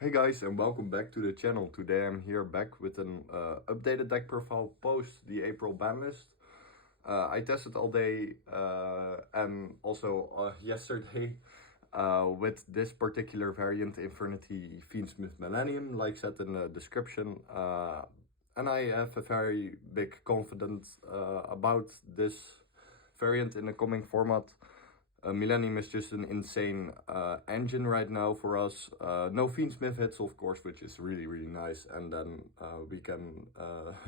Hey guys, and welcome back to the channel. Today I'm here back with an updated deck profile post the April ban list. I tested all day and also yesterday with this particular variant, Infernity Fiendsmith Millennium, like said in the description. And I have a very big confidence about this variant in the coming format. Millennium is just an insane engine right now for us. No Fiendsmith hits, of course, which is really nice. And then we can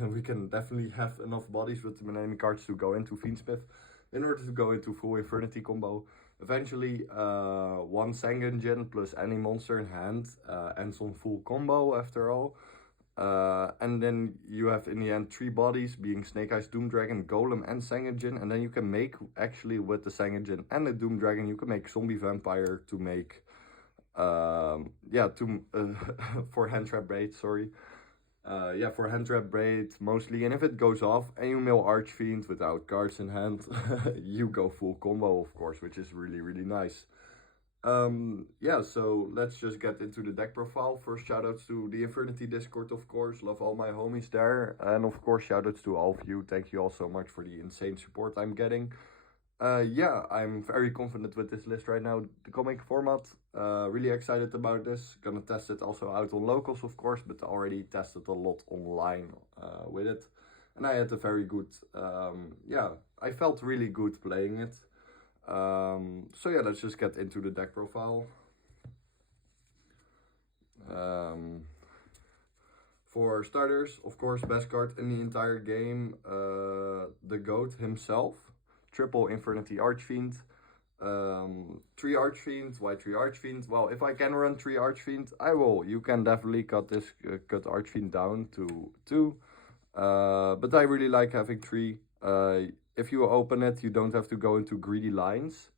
we can definitely have enough bodies with the Millennium cards to go into Fiendsmith in order to go into full Infernity combo. Eventually, one Sang engine plus any monster in hand ends on full combo after all. And then you have in the end 3 bodies being Snake Eyes, Doom Dragon, Golem and Sangajin. And then you can make actually with the Sangajin and the Doom Dragon, you can make Zombie Vampire to make for hand trap bait, sorry. For hand trap bait mostly. And if it goes off and you mill Archfiend without cards in hand, you go full combo of course, which is really nice. So let's just get into the deck profile. First, shoutouts to the Infernity Discord, of course. Love all my homies there. And of course, shoutouts to all of you. Thank you all so much for the insane support I'm getting. I'm very confident with this list right now. The comic format, really excited about this. Gonna test it also out on locals, of course, but already tested a lot online with it. And I had a very good, I felt really good playing it. Let's just get into the deck profile. For starters, of course, best card in the entire game, the GOAT himself, triple Infernity Archfiend. 3 Archfiend, why 3 Archfiend? Well, if I can run 3 Archfiend, I will. You can definitely cut Archfiend down to 2. But I really like having 3. If you open it, you don't have to go into greedy lines.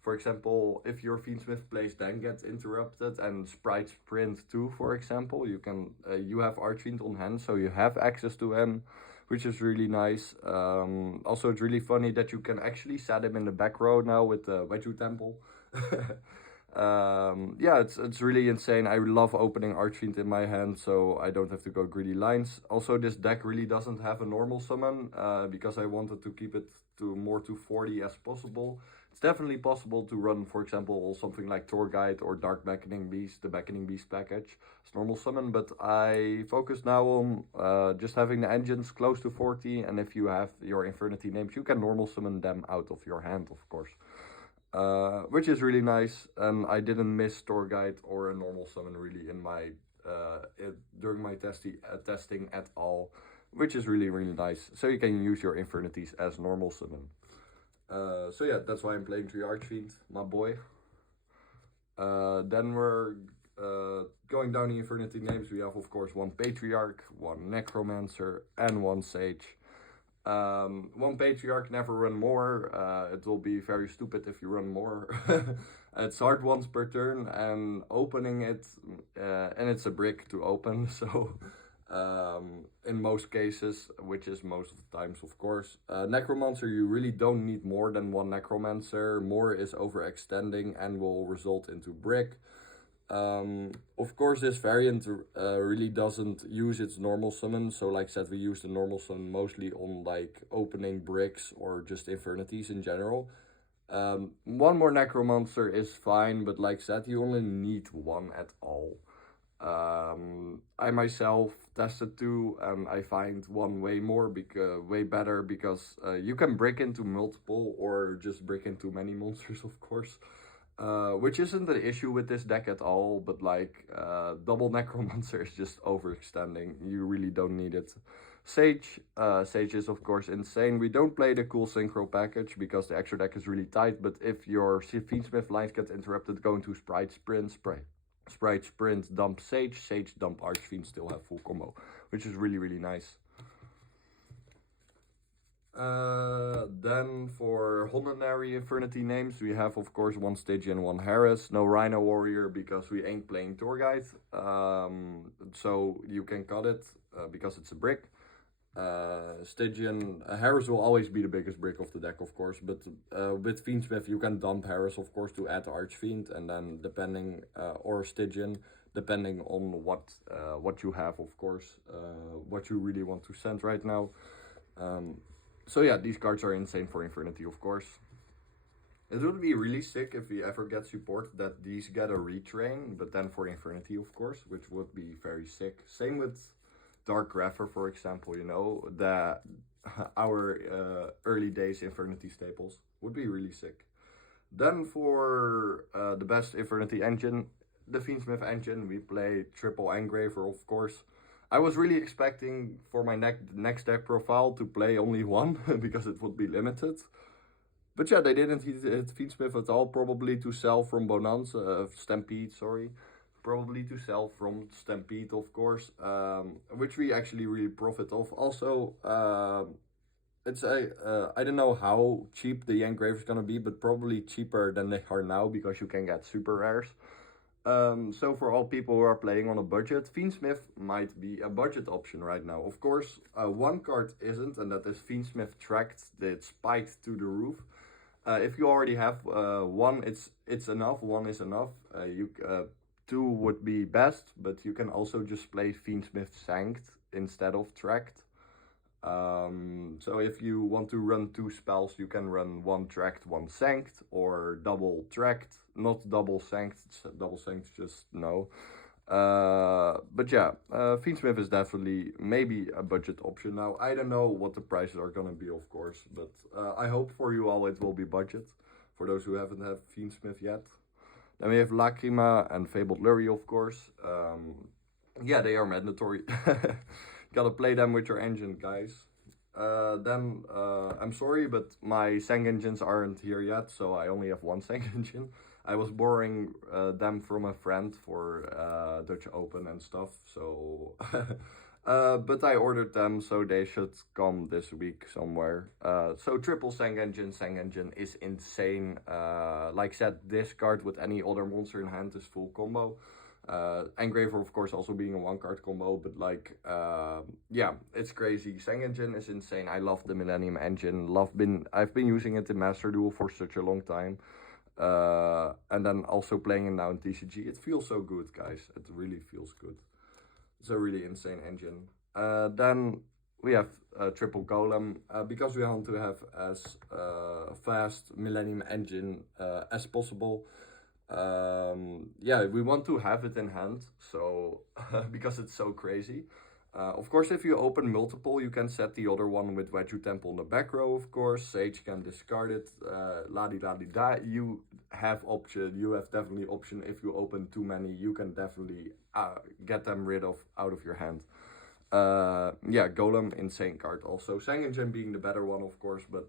For example, if your Fiendsmith plays then gets interrupted and Sprite Sprint too, for example, you can you have Archfiend on hand, so you have access to him, which is really nice. Also, it's really funny that you can actually set him in the back row now with the Wedju Temple. It's really insane. I love opening Archfiend in my hand, so I don't have to go greedy lines. Also, this deck really doesn't have a normal summon, because I wanted to keep it to more to 40 as possible. It's definitely possible to run, for example, something like Tour Guide or Dark Beckoning Beast, the Beckoning Beast package, as normal summon, but I focus now on just having the engines close to 40, and if you have your Infernity names, you can normal summon them out of your hand, of course. Which is really nice, and I didn't miss Tour Guide or a normal summon really in my during my testing at all, which is really nice. So you can use your Infernities as normal summon. That's why I'm playing 3 Archfiend, my boy. Then we're going down the Infernity names. We have of course 1 Patriarch, 1 Necromancer, and 1 Sage. 1 Patriarch, never run more. It will be very stupid if you run more. It's hard once per turn, and opening it, and it's a brick to open, so in most cases, which is most of the times, of course. Necromancer, you really don't need more than 1 Necromancer. More is overextending and will result into brick. Of course, this variant really doesn't use its normal summon. So like I said, we use the normal summon mostly on like opening bricks or just Infernities in general. 1 more Necromancer is fine, but like I said, you only need 1 at all. I myself tested 2 and I find 1 way better because you can brick into multiple or just brick into many monsters, of course. Which isn't an issue with this deck at all, but like double Necromancer is just overextending. You really don't need it. Sage is of course insane. We don't play the cool synchro package because the extra deck is really tight, but if your Fiendsmith lines get interrupted, go into Sprite Sprint, dump Sage, dump Archfiend, still have full combo, which is really nice. Then for Honorary Infernity names, we have of course 1 Stygian, 1 Harris, no Rhino Warrior because we ain't playing Tour Guide, so you can cut it because it's a brick. Stygian, Harris will always be the biggest brick of the deck, of course, but with Fiendsmith you can dump Harris, of course, to add Archfiend, and then depending, or Stygian, depending on what you have, of course, what you really want to send right now. So yeah, these cards are insane for Infernity, of course. It would be really sick if we ever get support that these get a retrain, but then for Infernity, of course, which would be very sick. Same with Dark Grapher, for example, you know, our early days Infernity staples would be really sick. Then for the best Infernity engine, the Fiendsmith engine, we play triple Engraver, of course. I was really expecting for my next deck profile to play only one, because it would be limited. But yeah, they didn't hit Fiendsmith at all, probably to sell from Bonanza, Stampede, sorry. Probably to sell from Stampede, of course, which we actually really profit off. Also, it's I don't know how cheap the Engraver is gonna be, but probably cheaper than they are now, because you can get super rares. So for all people who are playing on a budget, Fiendsmith might be a budget option right now. Of course, one card isn't, and that is Fiendsmith Tracked. It's spiked to the roof. If you already have one, it's enough. One is enough. Two would be best, but you can also just play Fiendsmith Sanked instead of Tracked. So if you want to run two spells, you can run one Tracked, one Sanked, or double Tracked, not double Sanked. Double Sanked, just no. But yeah, Fiendsmith is definitely maybe a budget option now. I don't know what the prices are gonna be, of course, but I hope for you all it will be budget, for those who haven't had Fiendsmith yet. Then we have Lacrima and Fabled Lurie, of course. Yeah, they are mandatory. Gotta play them with your engine, guys. Then, I'm sorry, but my Sang engines aren't here yet, so I only have one Sang engine. I was borrowing them from a friend for Dutch Open and stuff, so... but I ordered them, so they should come this week somewhere. So triple Sang engine is insane. Like I said, this card with any other monster in hand is full combo. Engraver, of course, also being a one card combo, but like, yeah, it's crazy. Sang engine is insane. I love the Millennium engine. I've been using it in Master Duel for such a long time. And then also playing it now in TCG. It feels so good, guys. It really feels good. It's a really insane engine. Then we have triple Golem, because we want to have as fast Millennium engine as possible. Yeah, we want to have it in hand, so because it's so crazy. Of course, if you open multiple, you can set the other one with Wedge Temple in the back row, of course. Sage can discard it, la-di-da-di-da. You have option, you have definitely option. If you open too many, you can definitely get them out of your hand. Yeah, Golem, insane card also. Sang engine being the better one, of course, but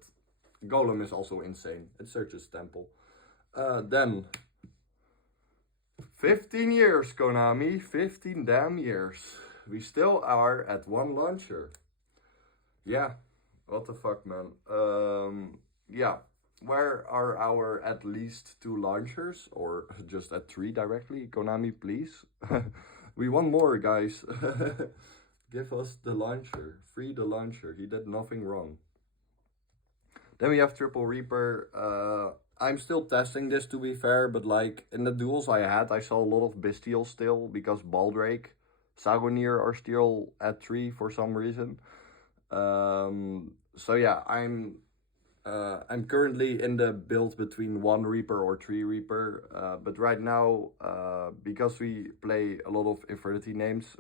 Golem is also insane. It searches Temple. Then 15 years, Konami. 15 damn years. We still are at one launcher. Yeah, what the fuck, man. Yeah, where are our at least 2 launchers? Or just at 3 directly? Konami, please. We want more, guys. Give us the launcher. Free the launcher. He did nothing wrong. Then we have Triple Reaper. I'm still testing this, to be fair, but like in the duels I had, I saw a lot of Bestial still, because Baldrake, Sagonir are still at 3 for some reason. So yeah, I'm currently in the build between 1 Reaper or 3 Reaper, but right now, because we play a lot of Infernity names,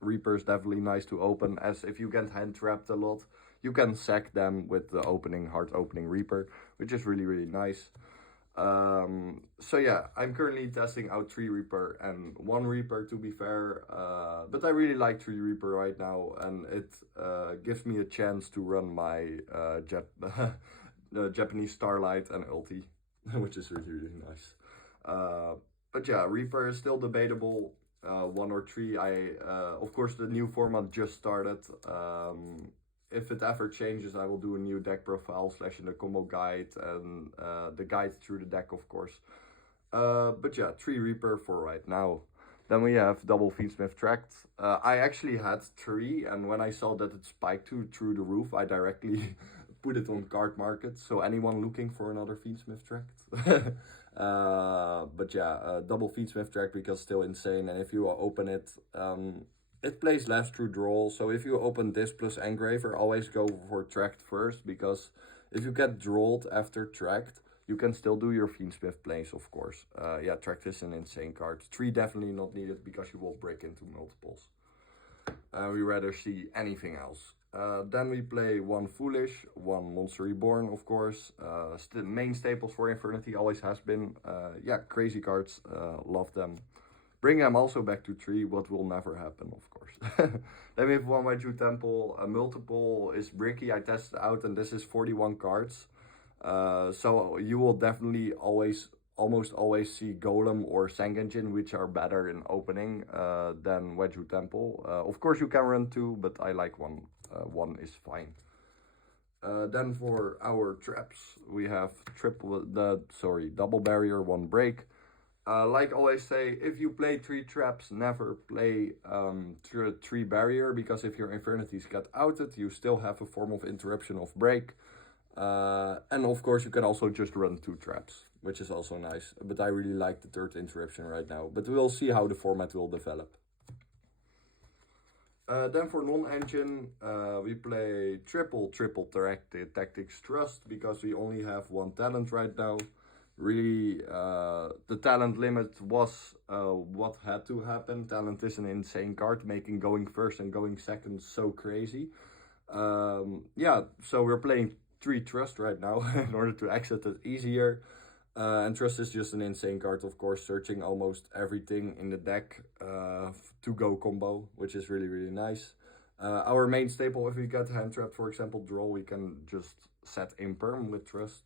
Reaper is definitely nice to open, as if you get hand trapped a lot, you can sack them with the hard opening Reaper, which is really, really nice. So yeah, I'm currently testing out 3 Reaper and 1 Reaper, to be fair, but I really like 3 Reaper right now, and it gives me a chance to run my the Japanese Starlight and ulti, which is really, really nice. But yeah, Reaper is still debatable, 1 or 3. Of course, the new format just started. If it ever changes, I will do a new deck profile / in the combo guide and the guide through the deck, of course. But yeah, 3 Reaper for right now. Then we have double Fiendsmith tracked. I actually had 3, and when I saw that it spiked through the roof, I directly put it on card market. So anyone looking for another Fiendsmith tracked. But yeah, double Fiendsmith tracked because still insane. And if you open it, it plays less through draw. So if you open this plus engraver, always go for tracked first, because if you get drawed after tracked, you can still do your Fiendsmith plays, of course. Yeah, tracked is an insane card. 3 definitely not needed because you will break into multiples. We rather see anything else. Then we play 1 Foolish, 1 Monster Reborn, of course. Main staples for Infernity always has been. Yeah, crazy cards, love them. Bring them also back to 3, what will never happen, of course. Then we have 1 Wedju Temple. A multiple is bricky, I tested out, and this is 41 cards. So you will definitely almost always see Golem or Sangenjin, which are better in opening than Wedju Temple. Of course you can run 2, but I like 1. 1 is fine. Then for our traps, we have double barrier, 1 break. Like always say, if you play 3 traps, never play 3 barrier, because if your Infernities get outed, you still have a form of interruption of break. And of course you can also just run 2 traps, which is also nice. But I really like the 3rd interruption right now. But we'll see how the format will develop. Then for non-engine, we play triple tactics trust, because we only have 1 talent right now. Really, the talent limit was what had to happen. Talent is an insane card, making going first and going second so crazy. Yeah, so we're playing 3 trust right now in order to exit it easier. And trust is just an insane card, of course, searching almost everything in the deck to go combo, which is really, really nice. Our main staple, if we get hand trap, for example, draw, we can just set imperm with trust,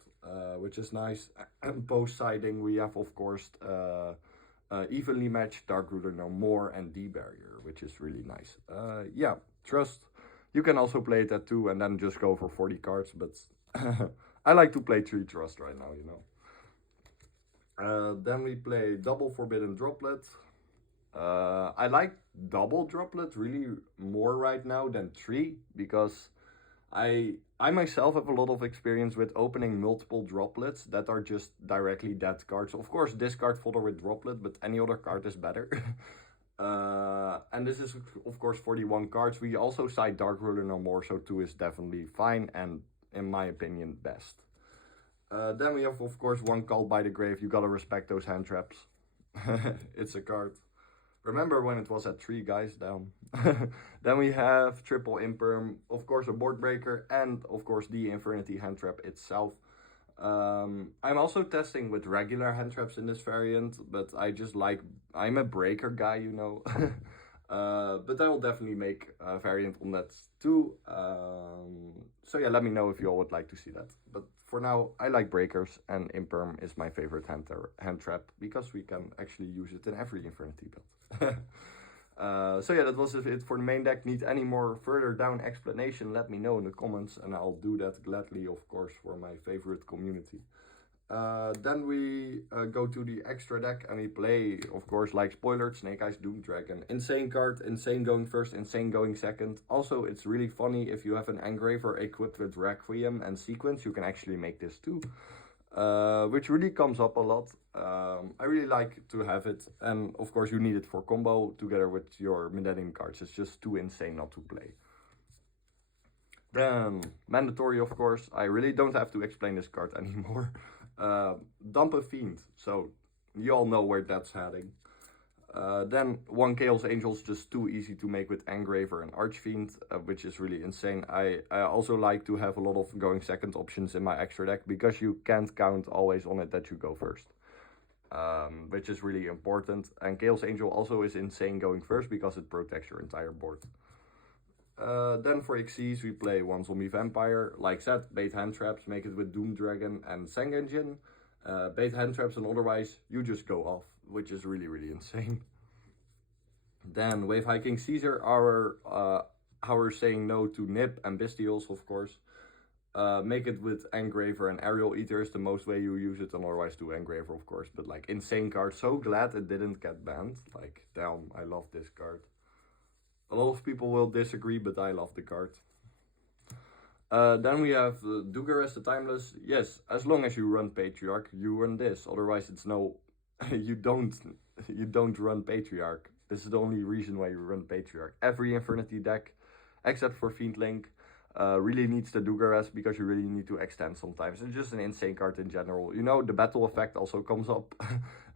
which is nice. And post siding, we have, of course, evenly matched Dark Ruler No More and D barrier, which is really nice. Yeah, trust. You can also play it at 2 and then just go for 40 cards, but I like to play 3 trust right now, you know. Then we play double forbidden droplet. I like double droplet really more right now than 3, because I myself have a lot of experience with opening multiple droplets that are just directly dead cards. Of course, this card fodder with droplet, but any other card is better. And this is, of course, 41 cards. We also side Dark Ruler No More, so 2 is definitely fine and, in my opinion, best. Then we have, of course, 1 Called by the Grave. You gotta respect those hand traps. It's a card. Remember when it was at 3, guys? Down. Then we have triple imperm, of course, a board breaker, and of course the Infernity hand trap itself. I'm also testing with regular hand traps in this variant, but I'm a breaker guy, you know. But I will definitely make a variant on that too. So yeah, let me know if you all would like to see that. But for now, I like breakers, and imperm is my favorite hand trap, because we can actually use it in every Infernity build. So yeah, that was it for the main deck. Need any more further down explanation, let me know in the comments, and I'll do that gladly, of course, for my favorite community. Then we go to the extra deck and we play, of course, like spoilered, Snake Eyes Doom Dragon. Insane card, insane going first, insane going second. Also, it's really funny if you have an engraver equipped with Requiem and Sequence, you can actually make this too. Which really comes up a lot. I really like to have it, and of course you need it for combo together with your Millennium cards. It's just too insane not to play. Then, mandatory, of course. I really don't have to explain this card anymore. Dump a Fiend, so you all know where that's heading. Then 1 Chaos Angels, just too easy to make with Engraver and Archfiend, which is really insane. I also like to have a lot of going second options in my extra deck, because you can't count always on it that you go first. Which is really important. And Chaos Angel also is insane going first, because it protects your entire board. Then for Xyz, we play 1 Zombie Vampire. Like said, bait hand traps, make it with Doom Dragon and Sangenjin. Bait hand traps, and otherwise you just go off, which is really, really insane. Then Wave High King Caesar, our saying no to Nip and Bestials, of course. Make it with Engraver and Aerial Eater is the most way you use it, and otherwise do Engraver, of course. But like, insane card. So glad it didn't get banned. Like, damn, I love this card. A lot of people will disagree, but I love the card. Then we have Dugares the Timeless. Yes, as long as you run Patriarch, you run this. Otherwise, it's no, you don't run Patriarch. This is the only reason why you run Patriarch. Every Infernity deck, except for Fiend Link, really needs the Dugares because you really need to extend sometimes. It's just an insane card in general. You know, the battle effect also comes up,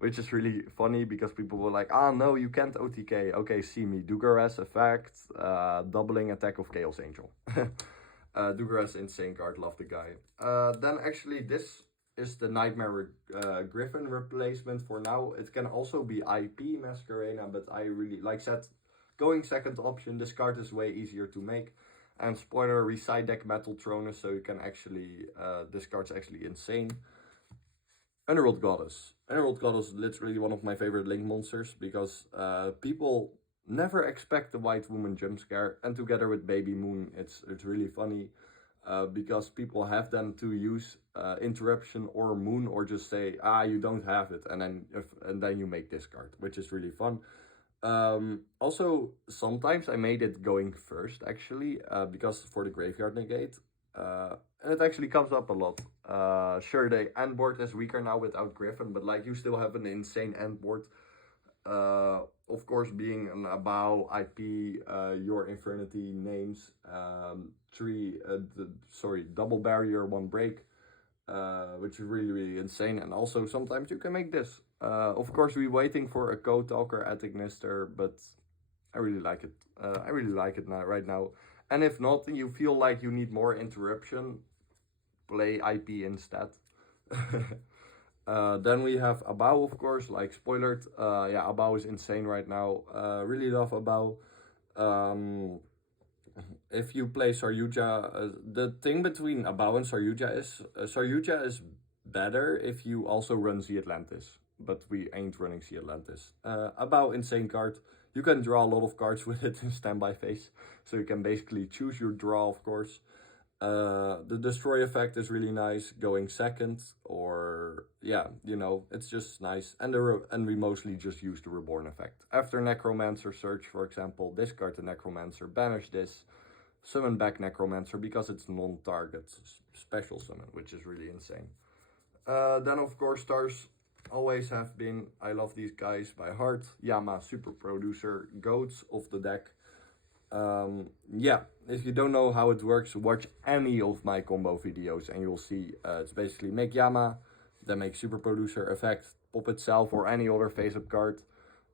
which is really funny because people were like, ah, no, you can't OTK. Okay, see me. Dugares effect, doubling attack of Chaos Angel. Dugares, insane card, love the guy. Then actually this is the Nightmare Griffin replacement for now. It can also be IP Masquerena, but I really, like said, going second option, this card is way easier to make. And spoiler, reside deck Metal Tronus, so you can actually, this card's actually insane. Underworld Goddess. Underworld Goddess is literally one of my favorite Link monsters, because people never expect the white woman jump scare, and together with Baby Moon, it's really funny. Because people have them to use interruption or moon, or just say, ah, you don't have it, and then you make this card, which is really fun. Also, sometimes I made it going first, actually, because for the graveyard negate, and it actually comes up a lot. Sure, the end board is weaker now without Griffin, but like, you still have an insane end board. Of course, being an Abao, IP, your Infernity names, double barrier, 1 break, which is really insane. And also sometimes you can make this. Of course, we're waiting for a Code Talker at Ignister, but I really like it. I really like it right now. And if not, you feel like you need more interruption, play IP instead. Then we have Abao, of course, like spoilered. Yeah, Abao is insane right now. Really love Abao. If you play Saryuja, the thing between Abao and Saryuja is better if you also run Z Atlantis, but we ain't running Z Atlantis. Abao, insane card. You can draw a lot of cards with it in standby phase, so you can basically choose your draw, of course. The destroy effect is really nice, going second, or yeah, you know, it's just nice. And we mostly just use the reborn effect. After Necromancer Search, for example, discard the Necromancer, banish this, summon back Necromancer because it's non-target special summon, which is really insane. Then of course stars always have been, I love these guys by heart. Yama, super producer, goats of the deck. Yeah, if you don't know how it works, watch any of my combo videos and you'll see it's basically make Yama, then make super producer effect, pop itself or any other face-up card,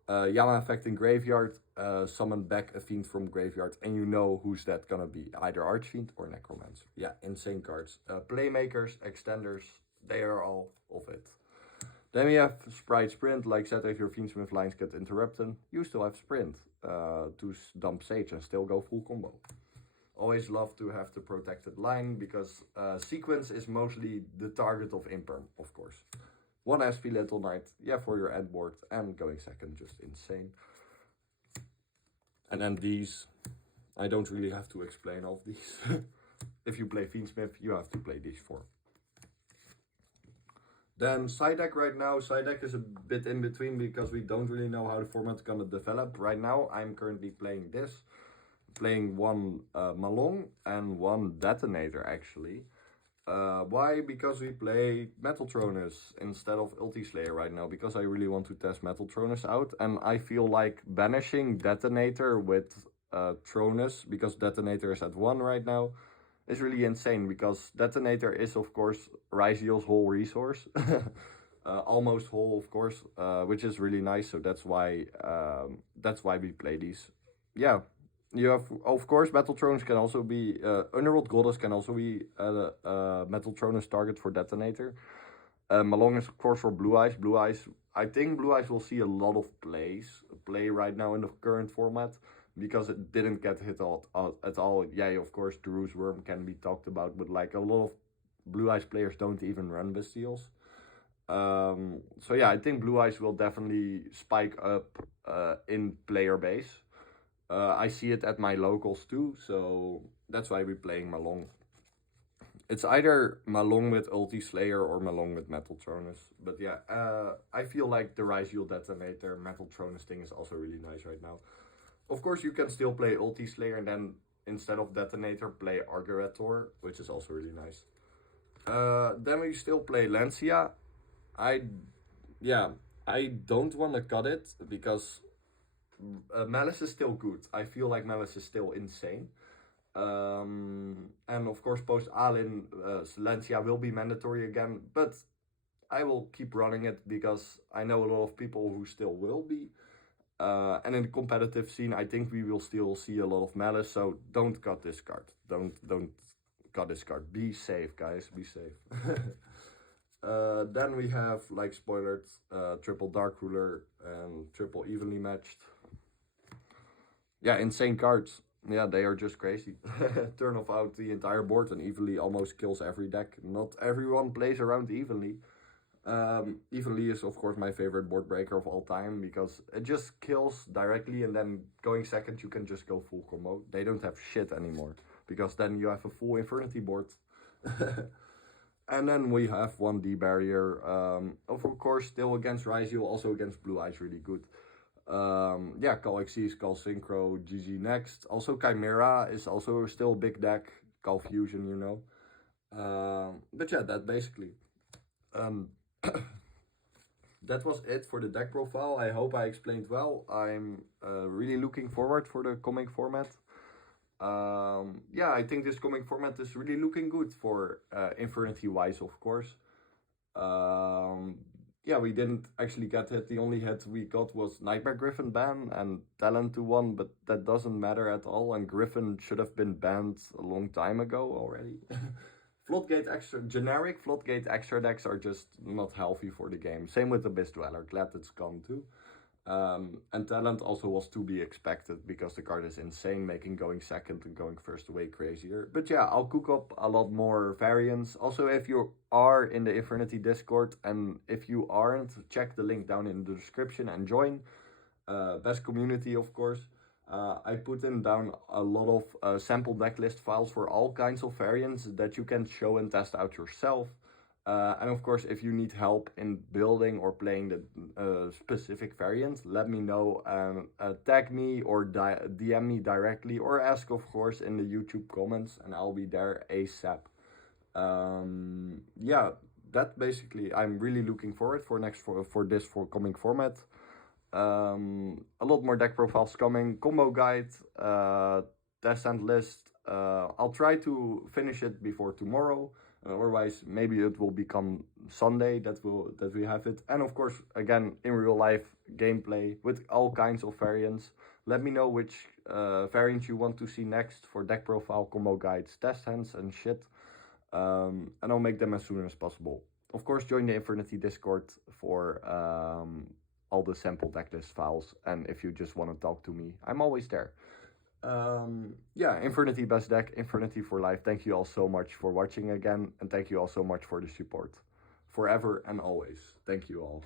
Yama effect in graveyard, summon back a fiend from graveyard, and you know who's that gonna be, either Archfiend or Necromancer. Yeah, insane cards. Playmakers, extenders, they are all of it. Then we have Sprite Sprint, like said, if your Fiendsmith lines get interrupted, you still have Sprint to dump Sage and still go full combo. Always love to have the protected line, because sequence is mostly the target of Imperm, of course. 1 SP Little Knight, yeah, for your end board, and going second, just insane. And then these, I don't really have to explain all of these. If you play Fiendsmith, you have to play these 4. Then side deck right now, side deck is a bit in between because we don't really know how the format's gonna develop. Right now, I'm currently playing this. Playing 1 Malong and 1 Detonator, actually. Why? Because we play Metal Tronus instead of Ulti Slayer right now, because I really want to test Metal Tronus out, and I feel like banishing Detonator with Tronus, because Detonator is at 1 right now, is really insane, because Detonator is of course Ryziel's whole resource. Almost whole, of course, which is really nice, so that's why we play these. Yeah. You have, of course, Metal Tronus can also be, Underworld Goddess can also be Metal Tronus target for Detonator. Malong is, of course, for Blue Eyes. Blue Eyes, I think Blue Eyes will see a lot of play right now in the current format, because it didn't get hit at all. Yeah, of course, Drew's Worm can be talked about, but like a lot of Blue Eyes players don't even run Bestials. So yeah, I think Blue Eyes will definitely spike up in player base. I see it at my locals too, so that's why we're playing Malong. It's either Malong with Ulti Slayer or Malong with Metal Tronus. But yeah, I feel like the Ryzeal Detonator Metal Tronus thing is also really nice right now. Of course, you can still play Ulti Slayer and then instead of Detonator, play Argerator, which is also really nice. Then we still play Lancia. I don't want to cut it because Malice is still good. I feel like Malice is still insane. And of course, post Alin, Lancia will be mandatory again, but I will keep running it because I know a lot of people who still will be. And in the competitive scene, I think we will still see a lot of Malice, so don't cut this card. Don't cut this card. Be safe, guys. Be safe. Then we have, like spoiled, triple Dark Ruler and triple Evenly Matched. Yeah, insane cards. Yeah, they are just crazy. Turn off out the entire board and Evenly almost kills every deck. Not everyone plays around Evenly. Evenly is of course my favorite board breaker of all time because it just kills directly and then going second you can just go full combo. They don't have shit anymore because then you have a full Infernity board. And then we have 1D barrier. Of course still against Ryzeal, also against Blue Eyes really good. Yeah, Call Xyz, Call Synchro, GG next. Also Chimera is also still a big deck. Call Fusion, you know. But yeah, that basically. That was it for the deck profile. I hope I explained well. I'm really looking forward for the coming format. Yeah, I think this coming format is really looking good for Infernity wise, of course. Yeah, we didn't actually get hit. The only hit we got was Nightmare Griffin ban and Talent to 1, but that doesn't matter at all. And Griffin should have been banned a long time ago already. Floodgate extra, generic Floodgate extra decks are just not healthy for the game. Same with Abyss Dweller, glad it's gone too. And Talent also was to be expected because the card is insane, making going second and going first way crazier. But yeah, I'll cook up a lot more variants. Also, if you are in the Infernity Discord, and if you aren't, check the link down in the description and join. Best community, of course. I put in down a lot of sample decklist files for all kinds of variants that you can show and test out yourself. And of course, if you need help in building or playing the specific variant, let me know. Tag me or DM me directly, or ask, of course, in the YouTube comments, and I'll be there ASAP. Yeah, that basically, I'm really looking forward for this coming format. A lot more deck profiles coming, combo guide, test and list. I'll try to finish it before tomorrow. Otherwise, maybe it will become Sunday that we have it. And of course, again, in real life gameplay with all kinds of variants. Let me know which variants you want to see next for deck profile, combo guides, test hands and shit. And I'll make them as soon as possible. Of course, join the Infernity Discord for all the sample decklist files. And if you just want to talk to me, I'm always there. Yeah, Infernity best deck, Infernity for life. Thank you all so much for watching again, and thank you all so much for the support forever and always. Thank you all.